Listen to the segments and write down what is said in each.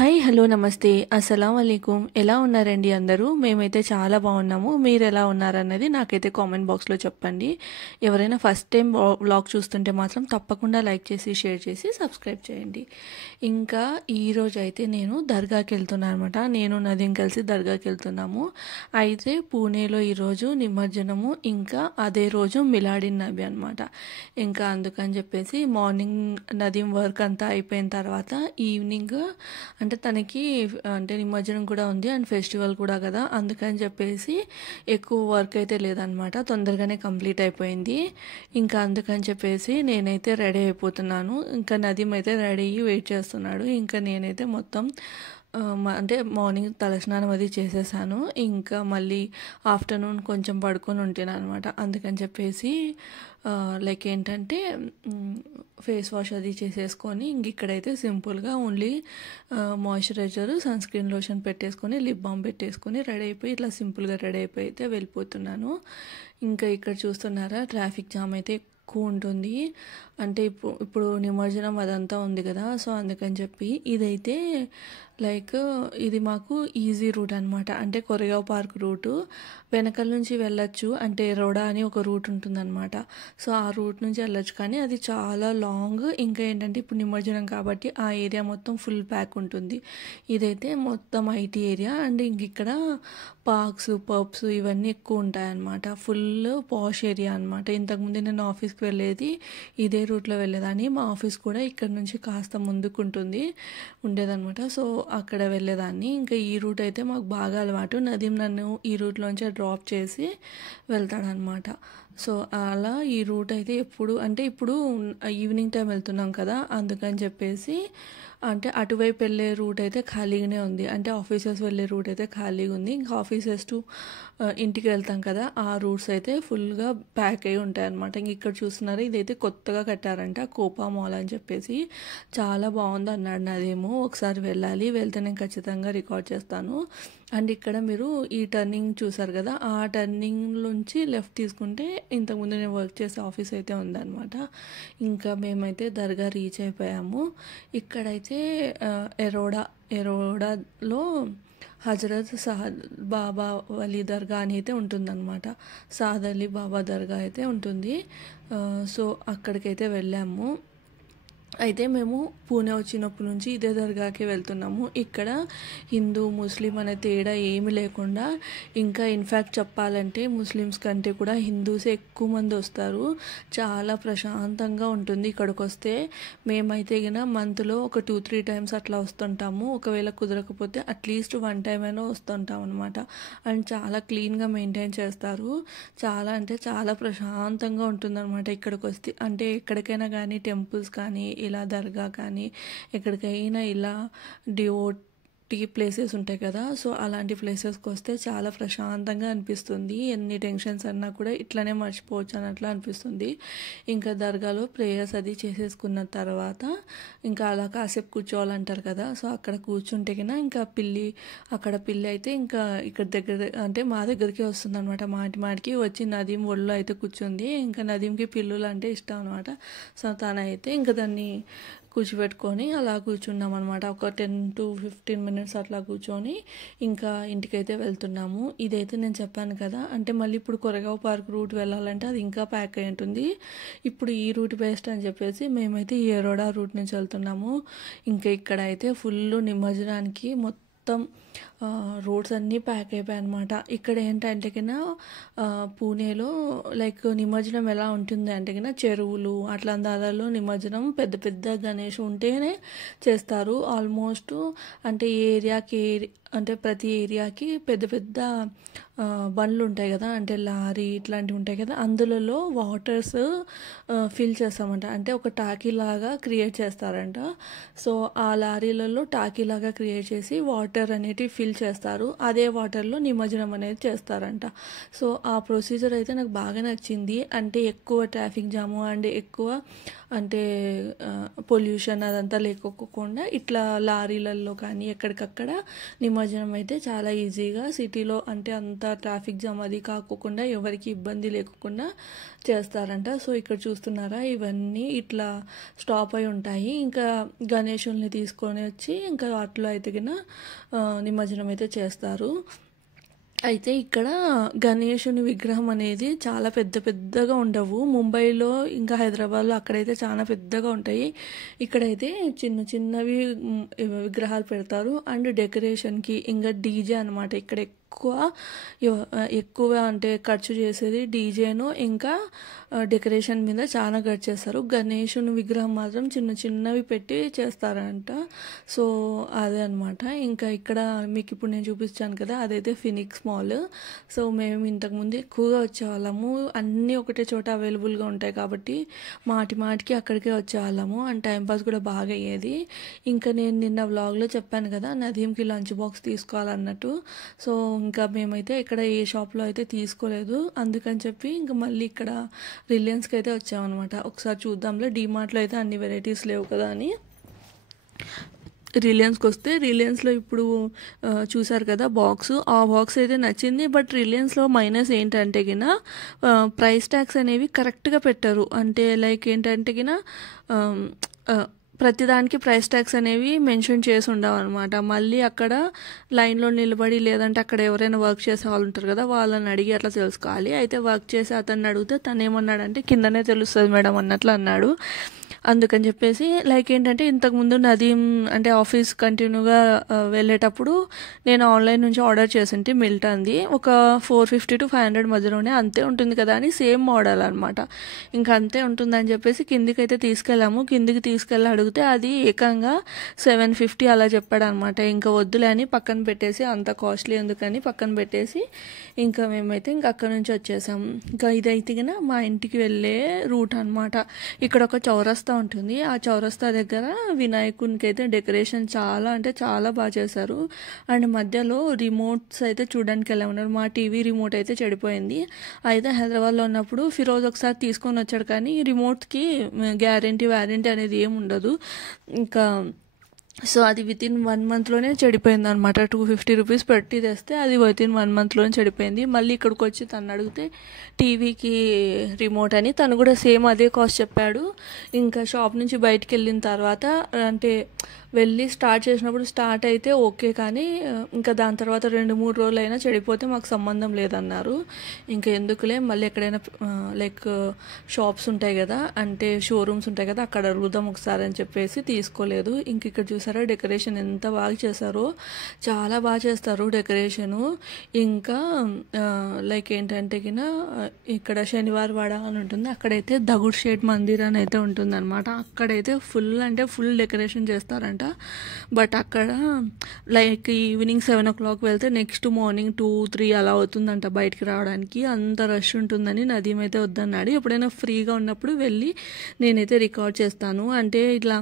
Hi hello నమస్తే అస్సలం వాలేకుమ్ ఎలా ఉన్నారండి అందరూ మేమైతే చాలా బాగున్నాము మీరు ఎలా ఉన్నారన్నది నాకైతే కామెంట్ బాక్స్లో చెప్పండి ఎవరైనా ఫస్ట్ టైం వ్లాగ్ చూస్తుంటే మాత్రం తప్పకుండా లైక్ చేసి షేర్ చేసి సబ్స్క్రైబ్ చేయండి ఇంకా ఈరోజు అయితే నేను దర్గాకి వెళ్తున్నాను అనమాట నేను నదీం కలిసి దర్గాకి వెళ్తున్నాము అయితే పూణేలో ఈరోజు నిమజ్జనము ఇంకా అదే రోజు మిలాడిన్ నబీ అనమాట ఇంకా అందుకని చెప్పేసి మార్నింగ్ నదీం వర్క్ అంతా అయిపోయిన తర్వాత ఈవినింగ్ అంటే తనకి అంటే నిమజ్జనం కూడా ఉంది అండ్ ఫెస్టివల్ కూడా కదా అందుకని చెప్పేసి ఎక్కువ వర్క్ అయితే లేదనమాట తొందరగానే కంప్లీట్ అయిపోయింది ఇంకా అందుకని చెప్పేసి నేనైతే రెడీ అయిపోతున్నాను ఇంకా నదీం అయితే రెడీ అయ్యి వెయిట్ చేస్తున్నాడు ఇంకా నేనైతే మొత్తం అంటే మార్నింగ్ తలస్నానం అది చేసేసాను ఇంకా మళ్ళీ ఆఫ్టర్నూన్ కొంచెం పడుకొని ఉంటాను అనమాట అందుకని చెప్పేసి లైక్ ఏంటంటే ఫేస్ వాష్ అది చేసేసుకొని ఇంక ఇక్కడైతే సింపుల్గా only moisturiser sunscreen lotion పెట్టేసుకొని లిప్ బామ్ పెట్టేసుకొని రెడీ అయిపోయి ఇట్లా సింపుల్గా రెడీ అయిపోయి అయితే వెళ్ళిపోతున్నాను ఇంకా ఇక్కడ చూస్తున్నారా ట్రాఫిక్ జామ్ అయితే ఎక్కువ ఉంటుంది అంటే ఇప్పుడు నిమజ్జనం అదంతా ఉంది కదా సో అందుకని చెప్పి ఇదైతే లైక్ ఇది మాకు ఈజీ రూట్ అనమాట అంటే కొరేగావ్ పార్క్ రూటు వెనకల నుంచి వెళ్ళొచ్చు అంటే రోడా అని ఒక రూట్ ఉంటుందన్నమాట సో ఆ రూట్ నుంచి వెళ్ళొచ్చు కానీ అది చాలా లాంగ్ ఇంకా ఏంటంటే ఇప్పుడు నిమజ్జనం కాబట్టి ఆ ఏరియా మొత్తం ఫుల్ ప్యాక్ ఉంటుంది ఇదైతే మొత్తం ఐటీ ఏరియా అండ్ ఇంక ఇక్కడ పార్క్స్ పబ్స్ ఇవన్నీ ఎక్కువ ఉంటాయన్నమాట ఫుల్ పాష్ ఏరియా అనమాట ఇంతకుముందు నేను ఆఫీస్కి వెళ్ళేది ఇదే రూట్లో వెళ్ళేదాన్ని మా ఆఫీస్ కూడా ఇక్కడ నుంచి కాస్త ముందుకుంటుంది ఉండేదన్నమాట సో అక్కడ వెళ్ళేదాన్ని ఇంకా ఈ రూట్ అయితే మాకు బాగా అలవాటు నదీం నన్ను ఈ రూట్లోంచి డ్రాప్ చేసి వెళ్తాడనమాట సో అలా ఈ రూట్ అయితే ఎప్పుడు అంటే ఇప్పుడు ఈవినింగ్ టైం వెళ్తున్నాం కదా అందుకని చెప్పేసి అంటే అటువైపు వెళ్ళే రూట్ అయితే ఖాళీగానే ఉంది అంటే ఆఫీసెస్ వెళ్ళే రూట్ అయితే ఖాళీగా ఉంది ఇంకా ఆఫీసెస్ టు ఇంటికి వెళ్తాం కదా ఆ రూట్స్ అయితే ఫుల్గా ప్యాక్ అయి ఉంటాయి అనమాట ఇంక ఇక్కడ చూస్తున్నారు ఇదైతే కొత్తగా కట్టారంట కోపా మాల్ అని చెప్పేసి చాలా బాగుంది అన్నాడు నాదేమో ఒకసారి వెళ్ళాలి వెళ్తే నేను ఖచ్చితంగా రికార్డ్ చేస్తాను అండ్ ఇక్కడ మీరు ఈ టర్నింగ్ చూసారు కదా ఆ టర్నింగ్ నుంచి లెఫ్ట్ తీసుకుంటే ఇంతకుముందు నేను వర్క్ చేసే ఆఫీస్ అయితే ఉందన్నమాట ఇంకా మేమైతే దర్గా రీచ్ అయిపోయాము ఇక్కడైతే ఎరోడాలో హజరత్ సహద్ బాబా వలీ దర్గా అని అయితే ఉంటుందన్నమాట సాద్ అలీ బాబా దర్గా అయితే ఉంటుంది సో అక్కడికైతే వెళ్ళాము అయితే మేము పూణే వచ్చినప్పటి నుంచి ఇదే దర్గాకి వెళ్తున్నాము ఇక్కడ హిందూ ముస్లిం అనే తేడా ఏమి లేకుండా ఇంకా ఇన్ఫ్యాక్ట్ చెప్పాలంటే ముస్లిమ్స్ కంటే కూడా హిందూసే ఎక్కువ మంది వస్తారు చాలా ప్రశాంతంగా ఉంటుంది ఇక్కడికి వస్తే మేమైతే గిన మంత్లో ఒక 2-3 టైమ్స్ అట్లా వస్తుంటాము ఒకవేళ కుదరకపోతే అట్లీస్ట్ 1 టైం అయినా వస్తుంటాం అనమాట అండ్ చాలా క్లీన్గా మెయింటైన్ చేస్తారు చాలా అంటే చాలా ప్రశాంతంగా ఉంటుందన్నమాట ఇక్కడికి వస్తే అంటే ఎక్కడికైనా కానీ టెంపుల్స్ కానీ ఇలా దర్గా కానీ ఎక్కడికైనా ఇలా డివోటీ ప్లేసెస్ ఉంటాయి కదా సో అలాంటి ప్లేసెస్కి వస్తే చాలా ప్రశాంతంగా అనిపిస్తుంది ఎన్ని టెన్షన్స్ అన్నా కూడా ఇట్లానే మర్చిపోవచ్చు అన్నట్లు అనిపిస్తుంది ఇంకా దర్గాలో ప్రేయర్స్ అది చేసేసుకున్న తర్వాత ఇంకా అలా కాసేపు కూర్చోవాలంటారు కదా సో అక్కడ కూర్చుంటే కన్నా ఇంకా అక్కడ పిల్లి అయితే ఇంకా ఇక్కడ దగ్గర అంటే మా దగ్గరికి వస్తుంది అనమాట మాటికి వచ్చి నదీం ఒళ్ళో అయితే కూర్చుంది ఇంకా నదీంకి పిల్లులు అంటే ఇష్టం అనమాట సో తనైతే ఇంకా దాన్ని కూర్చోబెట్టుకొని అలా కూర్చున్నాం అనమాట ఒక 10-15 మినిట్స్ అట్లా కూర్చొని ఇంకా ఇంటికైతే వెళ్తున్నాము ఇదైతే నేను చెప్పాను కదా అంటే మళ్ళీ ఇప్పుడు కొరేగావ్ పార్క్ రూట్ వెళ్ళాలంటే అది ఇంకా ప్యాక్ అయి ఉంటుంది ఇప్పుడు ఈ రూట్ బెస్ట్ అని చెప్పేసి మేమైతే ఈ ఎరోడా రూట్ నుంచి వెళ్తున్నాము ఇంకా ఇక్కడ అయితే ఫుల్ నిమజ్జనానికి మొత్తం రోడ్స్ అన్నీ ప్యాక్ అయిపోయాయి అనమాట ఇక్కడ ఏంటంటే కన్నా పూణేలో లైక్ నిమజ్జనం ఎలా ఉంటుంది అంటే కన్నా చెరువులు అట్లా దాదాలో నిమజ్జనం పెద్ద పెద్ద గణేష్ ఉంటేనే చేస్తారు ఆల్మోస్ట్ అంటే ఏరియాకి అంటే ప్రతి ఏరియాకి పెద్ద పెద్ద బండ్లు ఉంటాయి కదా అంటే లారీ ఇట్లాంటివి ఉంటాయి కదా అందులో వాటర్స్ ఫిల్ చేస్తామంట అంటే ఒక టాకీ లాగా క్రియేట్ చేస్తారంట సో ఆ లారీలలో టాకీ లాగా క్రియేట్ చేసి వాటర్ అనేటివి ఫిల్ చేస్తారు అదే వాటర్లో నిమజ్జనం అనేది చేస్తారంట సో ఆ ప్రొసీజర్ అయితే నాకు బాగా నచ్చింది అంటే ఎక్కువ ట్రాఫిక్ జాము అండ్ ఎక్కువ అంటే పొల్యూషన్ అదంతా లేకోకుండా ఇట్లా లారీలలో కానీ ఎక్కడికక్కడ నిమజ్జనం అయితే చాలా ఈజీగా సిటీలో అంటే అంత ట్రాఫిక్ జామ్ అది కాకోకుండా ఎవరికి ఇబ్బంది లేకుండా చేస్తారంట. సో ఇక్కడ చూస్తున్నారా, ఇవన్నీ ఇట్లా స్టాప్ అయి ఉంటాయి. ఇంకా గణేశుల్ని తీసుకొని వచ్చి ఇంకా అట్లా అయితే నిమజ్జనం అయితే చేస్తారు. అయితే ఇక్కడ గణేశుని విగ్రహం అనేది చాలా పెద్ద పెద్దగా ఉండవు. ముంబైలో ఇంకా హైదరాబాద్లో అక్కడైతే చాలా పెద్దగా ఉంటాయి. ఇక్కడైతే చిన్న చిన్నవి విగ్రహాలు పెడతారు. అండ్ డెకరేషన్కి ఇంకా డీజే అనమాట. ఇక్కడ ఎక్కువ అంటే ఖర్చు చేసేది డీజేను ఇంకా డెకరేషన్ మీద చాలా ఖర్చు చేస్తారు. గణేశుని విగ్రహం మాత్రం చిన్న చిన్నవి పెట్టి చేస్తారంట. సో అదే అనమాట. ఇంకా ఇక్కడ మీకు ఇప్పుడు నేను చూపించాను కదా, అదైతే ఫినిక్స్ మాల్. సో మేము ఇంతకుముందు ఎక్కువగా వచ్చేవాళ్ళము. అన్నీ ఒకటే చోట అవైలబుల్గా ఉంటాయి కాబట్టి మాటికి అక్కడికే వచ్చేవాళ్ళము. అండ్ టైంపాస్ కూడా బాగా అయ్యేది. ఇంకా నేను నిన్న వ్లాగ్లో చెప్పాను కదా, నదీంకి లంచ్ బాక్స్ తీసుకోవాలన్నట్టు. సో ఇంకా మేమైతే ఇక్కడ ఏ షాప్లో అయితే తీసుకోలేదు. అందుకని చెప్పి ఇంకా మళ్ళీ ఇక్కడ రిలయన్స్కి అయితే వచ్చామన్నమాట. ఒకసారి చూద్దాంలే, డీమార్ట్లో అయితే అన్ని వెరైటీస్ లేవు కదా అని రిలయన్స్కి వస్తే, రిలయన్స్లో ఇప్పుడు చూసారు కదా బాక్స్, ఆ బాక్స్ అయితే నచ్చింది. బట్ రిలయన్స్లో మైనస్ ఏంటంటే ప్రైస్ ట్యాగ్స్ అనేవి కరెక్ట్గా పెట్టారు. అంటే లైక్ ఏంటంటే ప్రతిదానికి ప్రైస్ ట్యాగ్స్ అనేవి మెన్షన్ చేసి ఉండవు అనమాట. మళ్ళీ అక్కడ లైన్లో నిలబడి లేదంటే అక్కడ ఎవరైనా వర్క్ చేసే వాళ్ళు ఉంటారు కదా, వాళ్ళని అడిగి అట్లా తెలుసుకోవాలి. అయితే వర్క్ చేసి అతన్ని అడిగితే తను ఏమన్నాడంటే కిందనే తెలుస్తుంది మేడం అన్నట్లు అన్నాడు. అందుకని చెప్పేసి లైక్ ఏంటంటే ఇంతకుముందు నదీం అంటే ఆఫీస్ కంటిన్యూగా వెళ్ళేటప్పుడు నేను ఆన్లైన్ నుంచి ఆర్డర్ చేసింటే మిల్టన్ది ఒక 450 to 500 మధ్యలోనే, అంతే ఉంటుంది కదా అని సేమ్ మోడల్ అనమాట. ఇంకా అంతే ఉంటుందని చెప్పేసి కిందికి అయితే తీసుకెళ్ళాము. కిందికి తీసుకెళ్ళి అడిగితే అది ఏకంగా 750 అలా చెప్పాడు అనమాట. ఇంకా వద్దులే అని పక్కన పెట్టేసి, అంత కాస్ట్లీ ఎందుకని పక్కన పెట్టేసి ఇంకా మేమైతే ఇంకా అక్కడ నుంచి వచ్చేసాము. ఇంకా ఇదైతే మా ఇంటికి వెళ్ళే రూట్ అనమాట. ఇక్కడ ఒక చౌరస్తా ఉంటుంది. ఆ చౌరస్తా దగ్గర వినాయకునికి అయితే డెకరేషన్ చాలా అంటే చాలా బాగా చేశారు. అండ్ మధ్యలో రిమోట్స్ అయితే చూడడానికి ఎలా ఉన్నారు. మా టీవీ రిమోట్ అయితే చెడిపోయింది. అయితే హైదరాబాద్లో ఉన్నప్పుడు ఫిరోజ్ ఒకసారి తీసుకొని వచ్చాడు, కానీ రిమోట్కి వారంటీ అనేది ఏమి ఉండదు. ఇంకా సో అది వితిన్ 1 monthలోనే చెడిపోయింది అనమాట. 250 రూపీస్ పెట్టి తెస్తే అది వితిన్ 1 monthలోనే చెడిపోయింది. మళ్ళీ ఇక్కడికి వచ్చి తను అడిగితే టీవీకి రిమోట్ అని తను కూడా సేమ్ అదే కాస్ట్ చెప్పాడు. ఇంకా షాప్ నుంచి బయటికి వెళ్ళిన తర్వాత అంటే వెళ్ళి స్టార్ట్ చేసినప్పుడు స్టార్ట్ అయితే ఓకే, కానీ ఇంకా దాని తర్వాత 2-3 రోజులు అయినా చెడిపోతే మాకు సంబంధం లేదన్నారు. ఇంకా ఎందుకులే మళ్ళీ ఎక్కడైనా లైక్ షాప్స్ ఉంటాయి కదా, అంటే షోరూమ్స్ ఉంటాయి కదా, అక్కడ అడుగుదాం ఒకసారి అని చెప్పేసి తీసుకోలేదు. ఇంక ఇక్కడ చూసారా డెకరేషన్ ఎంత బాగా చేశారో, చాలా బాగా చేస్తారు డెకరేషను. ఇంకా లైక్ ఏంటంటే ఇక్కడ శనివారం వాడ అని ఉంటుంది, అక్కడైతే దగుడ్ షేట్ మందిర్ అని అయితే ఉంటుంది అనమాట. అక్కడైతే ఫుల్ అంటే ఫుల్ డెకరేషన్ చేస్తారంట. బట్ అక్కడ లైక్ ఈవినింగ్ 7 o'clock వెళ్తే నెక్స్ట్ మార్నింగ్ 2-3 అలా అవుతుందంట బయటికి రావడానికి. అంత రష్ ఉంటుందని నదీం అయితే వద్దన్నాడు. ఎప్పుడైనా ఫ్రీగా ఉన్నప్పుడు వెళ్ళి నేనైతే రికార్డ్ చేస్తాను. అంటే ఇట్లా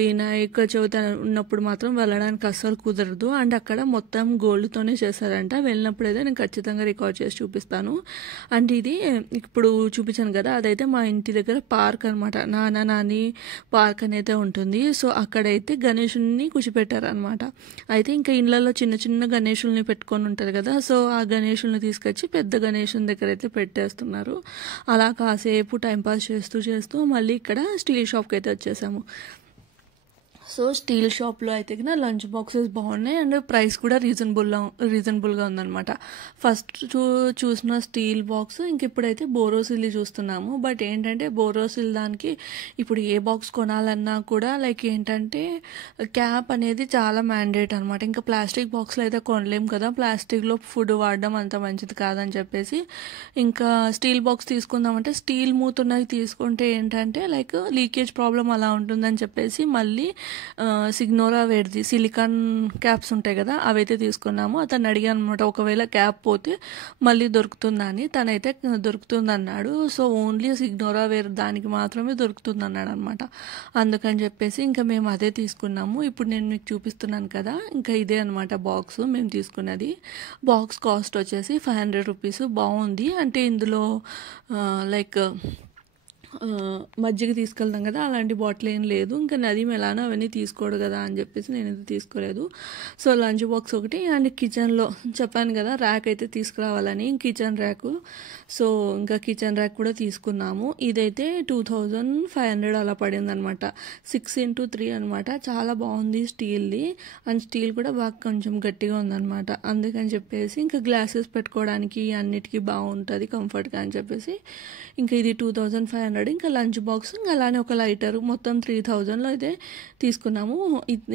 వినాయక చవితి ఉన్నప్పుడు మాత్రం వెళ్ళడానికి అస్సలు కుదరదు. అండ్ అక్కడ మొత్తం గోల్డ్తోనే చేశారంట. వెళ్ళినప్పుడు అయితే నేను ఖచ్చితంగా రికార్డ్ చేసి చూపిస్తాను. అండ్ ఇది ఇప్పుడు చూపించాను కదా, అదైతే మా ఇంటి దగ్గర పార్క్ అనమాట. నాని పార్క్ అనేది ఉంటుంది. సో అక్కడైతే గణేశుని కూర్చోపెట్టారనమాట. అయితే ఇంకా ఇళ్ళల్లో చిన్న చిన్న గణేశుల్ని పెట్టుకొని ఉంటారు కదా, సో ఆ గణేశుల్ని తీసుకొచ్చి పెద్ద గణేశుని దగ్గర అయితే పెట్టేస్తున్నారు. అలా కాసేపు టైంపాస్ చేస్తూ మళ్ళీ ఇక్కడ స్టీల్ షాప్కి అయితే వచ్చేసాము. సో స్టీల్ షాప్లో అయితే లంచ్ బాక్సెస్ బాగున్నాయి అండ్ ప్రైస్ కూడా రీజనబుల్గా ఉందన్నమాట. ఫస్ట్ చూసిన స్టీల్ బాక్స్, ఇంక ఇప్పుడైతే బోరోసిల్ చూస్తున్నాము. బట్ ఏంటంటే బోరోసిల్ దానికి ఇప్పుడు ఏ బాక్స్ కొనాలన్నా కూడా లైక్ ఏంటంటే క్యాప్ అనేది చాలా మ్యాండేట్ అనమాట. ఇంకా ప్లాస్టిక్ బాక్స్లో అయితే కొనలేము కదా, ప్లాస్టిక్లో ఫుడ్ వాడడం అంత మంచిది కాదని చెప్పేసి ఇంకా స్టీల్ బాక్స్ తీసుకుందామంటే స్టీల్ మూతున్నది తీసుకుంటే ఏంటంటే లైక్ లీకేజ్ ప్రాబ్లం అలా ఉంటుందని చెప్పేసి మళ్ళీ సిగ్నోరా వేడిది సిలికాన్ క్యాప్స్ ఉంటాయి కదా, అవైతే తీసుకున్నాము. అతను అడిగాను అనమాట, ఒకవేళ క్యాప్ పోతే మళ్ళీ దొరుకుతుందా అని. తనైతే దొరుకుతుంది అన్నాడు. సో ఓన్లీ సిగ్నోరా వేర్ దానికి మాత్రమే దొరుకుతుంది అన్నాడు అనమాట. అందుకని చెప్పేసి ఇంకా మేము అదే తీసుకున్నాము. ఇప్పుడు నేను మీకు చూపిస్తున్నాను కదా, ఇంకా ఇదే అనమాట బాక్స్ మేము తీసుకున్నది. బాక్స్ కాస్ట్ వచ్చేసి 500 రూపీస్. బాగుంది. అంటే ఇందులో లైక్ మజ్జిగ తీసుకెళ్తాం కదా, అలాంటి బాటిల్ ఏం లేదు. ఇంకా నదీం ఎలానో అవన్నీ తీసుకోడు కదా అని చెప్పేసి నేనైతే తీసుకోలేదు. సో లంచ్ బాక్స్ ఒకటి అండ్ కిచెన్లో చెప్పాను కదా ర్యాక్ అయితే తీసుకురావాలని, కిచెన్ ర్యాక్. సో ఇంకా కిచెన్ ర్యాక్ కూడా తీసుకున్నాము. ఇదైతే 2500 అలా పడిందనమాట. 6x3 అనమాట. చాలా బాగుంది స్టీల్ది, అండ్ స్టీల్ కూడా బాగా కొంచెం గట్టిగా ఉందన్నమాట. అందుకని చెప్పేసి ఇంకా గ్లాసెస్ పెట్టుకోవడానికి అన్నిటికీ బాగుంటుంది కంఫర్ట్గా అని చెప్పేసి ఇంకా ఇది 2500. ఇంకా లంచ్ బాక్స్, ఇంకా అలానే ఒక లైటర్, మొత్తం 3000లో అయితే తీసుకున్నాము.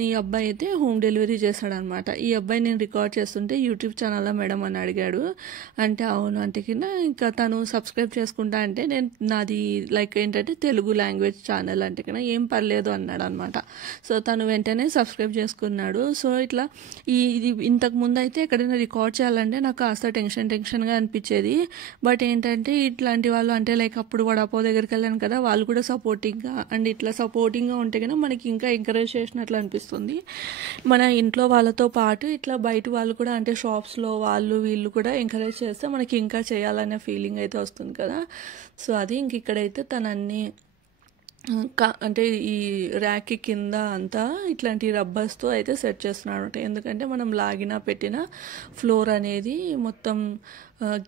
ఈ అబ్బాయి అయితే హోమ్ డెలివరీ చేశాడనమాట. ఈ అబ్బాయి నేను రికార్డ్ చేస్తుంటే యూట్యూబ్ ఛానల్లో మేడం అని అడిగాడు. అంటే అవును అంటే కింద ఇంకా తను సబ్స్క్రైబ్ చేసుకుంటా అంటే నేను నాది లైక్ ఏంటంటే తెలుగు లాంగ్వేజ్ ఛానల్ అంటే కన్నా ఏం పర్లేదు అన్నాడు అనమాట. సో తను వెంటనే సబ్స్క్రైబ్ చేసుకున్నాడు. సో ఇట్లా ఇది ఇంతకు ముందు అయితే ఎక్కడైనా రికార్డ్ చేయాలంటే నాకు కాస్త టెన్షన్గా అనిపించేది. బట్ ఏంటంటే ఇట్లాంటి వాళ్ళు అంటే లైక్ అప్పుడు వడాపో దగ్గరికి వెళ్ళాను కదా, వాళ్ళు కూడా సపోర్టింగ్గా అండ్ ఇట్లా సపోర్టింగ్గా ఉంటే కన్నా మనకి ఇంకా ఎంకరేజ్ చేసినట్లు అనిపిస్తుంది. మన ఇంట్లో వాళ్ళతో పాటు ఇట్లా బయట వాళ్ళు కూడా అంటే షాప్స్లో వాళ్ళు వీళ్ళు కూడా ఎంకరేజ్ చేస్తే మనకి ఇంకా చేయాలనే ఫీలింగ్ అయితే వస్తుంది కదా. సో అది ఇంక ఇక్కడైతే తనన్ని అంటే ఈ ర్యాక్ కింద అంతా ఇట్లాంటి రబ్బర్స్తో అయితే సెట్ చేస్తున్నాడు. ఎందుకంటే మనం లాగినా పెట్టిన ఫ్లోర్ అనేది మొత్తం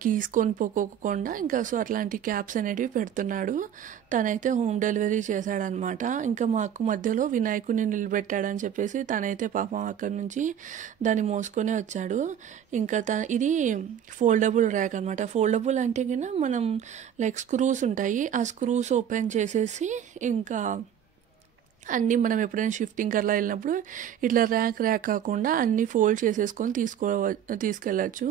గీసుకొని పోకోకుండా ఇంకా సో అట్లాంటి క్యాప్స్ అనేటివి పెడుతున్నాడు. తనైతే హోమ్ డెలివరీ చేశాడనమాట. ఇంకా మాకు మధ్యలో వినాయకుడిని నిలబెట్టాడని చెప్పేసి తనైతే పాపం అక్కడి నుంచి దాన్ని మోసుకొని వచ్చాడు. ఇంకా ఇది ఫోల్డబుల్ ర్యాక్ అనమాట. ఫోల్డబుల్ అంటే కన్నా మనం లైక్ స్క్రూస్ ఉంటాయి, ఆ స్క్రూస్ ఓపెన్ చేసేసి ఇంకా అన్నీ మనం ఎప్పుడైనా షిఫ్టింగ్ అలా వెళ్ళినప్పుడు ఇట్లా ర్యాక్ కాకుండా అన్నీ ఫోల్డ్ చేసేసుకొని తీసుకెళ్ళచ్చు.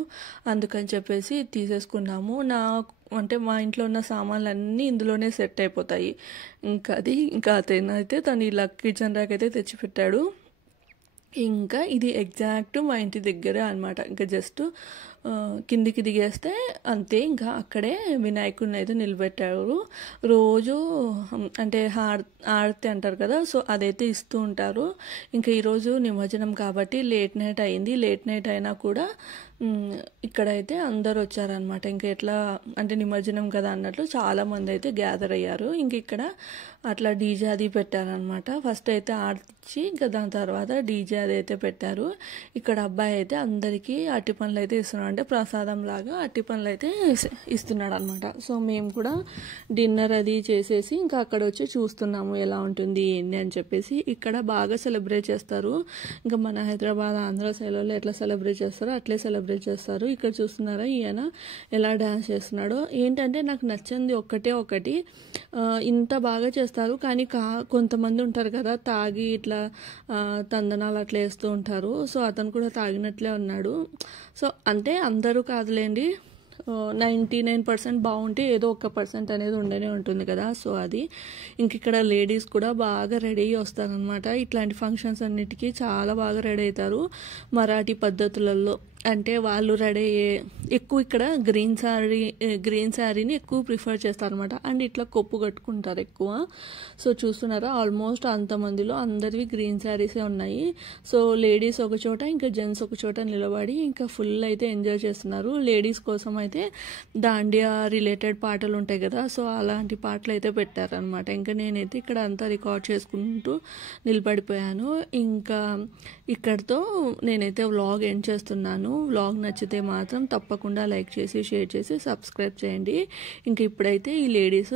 అందుకని చెప్పేసి తీసేసుకున్నాము. అంటే మా ఇంట్లో ఉన్న సామాన్లు అన్నీ ఇందులోనే సెట్ అయిపోతాయి. ఇంకా అతనైతే తను ఇలా కిచెన్ ర్యాక్ అయితే తెచ్చిపెట్టాడు. ఇంకా ఇది ఎగ్జాక్ట్ మా ఇంటి దగ్గరే అనమాట. ఇంకా జస్ట్ కిందికి దిగేస్తే అంతే, ఇంకా అక్కడే వినాయకుడిని అయితే నిలబెట్టారు. రోజు అంటే ఆరతి అంటారు కదా, సో అదైతే ఇస్తూ ఉంటారు. ఇంకా ఈరోజు నిమజ్జనం కాబట్టి లేట్ నైట్ అయింది. లేట్ నైట్ అయినా కూడా ఇక్కడైతే అందరు వచ్చారనమాట. ఇంకా ఎట్లా అంటే నిమజ్జనం కదా అన్నట్లు చాలామంది అయితే గ్యాదర్ అయ్యారు. ఇంక ఇక్కడ అట్లా డీజే అది పెట్టారనమాట. ఫస్ట్ అయితే ఆర్చి, ఇంకా దాని తర్వాత డీజే అది అయితే పెట్టారు. ఇక్కడ అబ్బాయి అయితే అందరికీ అట్టి పనులు అయితే ఇస్తున్నాడు, అంటే ప్రసాదం లాగా అట్టి పనులు అయితే ఇస్తున్నాడు అనమాట. సో మేము కూడా డిన్నర్ అది చేసేసి ఇంకా అక్కడ వచ్చి చూస్తున్నాము ఎలా ఉంటుంది ఏంటి అని చెప్పేసి. ఇక్కడ బాగా సెలబ్రేట్ చేస్తారు. ఇంకా మన హైదరాబాద్ ఆంధ్ర సైడ్లో ఎట్లా సెలబ్రేట్ చేస్తారో అట్లే సెలబ్రేట్ చేస్తారు. ఇక్కడ చూస్తున్నారా ఈయన ఎలా డ్యాన్స్ చేస్తున్నాడో. ఏంటంటే నాకు నచ్చింది ఒకటి ఇంత బాగా చేస్తారు, కానీ కొంతమంది ఉంటారు కదా తాగి ఇట్లా తందనాలు అట్లా వేస్తూ ఉంటారు. సో అతను కూడా తాగినట్లే ఉన్నాడు. సో అంటే అందరూ కాదులేండి, 99% బాగుంటే ఏదో 1% అనేది ఉండనే ఉంటుంది కదా. సో అది ఇంక ఇక్కడ లేడీస్ కూడా బాగా రెడీ అయ్యి వస్తారనమాట. ఇట్లాంటి ఫంక్షన్స్ అన్నిటికీ చాలా బాగా రెడీ అవుతారు మరాఠీ పద్ధతులలో. అంటే వాళ్ళు రెడీ ఎక్కువ ఇక్కడ గ్రీన్ శారీని ఎక్కువ ప్రిఫర్ చేస్తారనమాట. అండ్ ఇట్లా కొప్పు కట్టుకుంటారు ఎక్కువ. సో చూస్తున్నారా ఆల్మోస్ట్ అంతమందిలో అందరివి గ్రీన్ శారీసే ఉన్నాయి. సో లేడీస్ ఒక చోట ఇంకా జెంట్స్ ఒక చోట నిలబడి ఇంకా ఫుల్ అయితే ఎంజాయ్ చేస్తున్నారు. లేడీస్ కోసం అయితే దాండియా రిలేటెడ్ పాటలు ఉంటాయి కదా, సో అలాంటి పాటలు అయితే పెట్టారనమాట. ఇంకా నేనైతే ఇక్కడ అంతా రికార్డ్ చేసుకుంటూ నిలబడిపోయాను. ఇంకా ఇక్కడితో నేనైతే వ్లాగ్ ఎండ్ చేస్తున్నాను. వ్లాగ్ నచ్చితే మాత్రం తప్పకుండా లైక్ చేసి షేర్ చేసి సబ్స్క్రైబ్ చేయండి. ఇంక ఇప్పుడైతే ఈ లేడీస్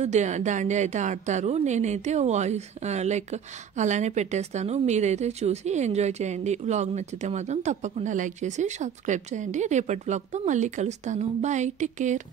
దాండియా అయితే ఆడతారు. నేనైతే వాయిస్ లైక్ అలానే పెట్టేస్తాను, మీరైతే చూసి ఎంజాయ్ చేయండి. వ్లాగ్ నచ్చితే మాత్రం తప్పకుండా లైక్ చేసి సబ్స్క్రైబ్ చేయండి. రేపటి వ్లాగ్తో మళ్ళీ కలుస్తాను. Bye, take care.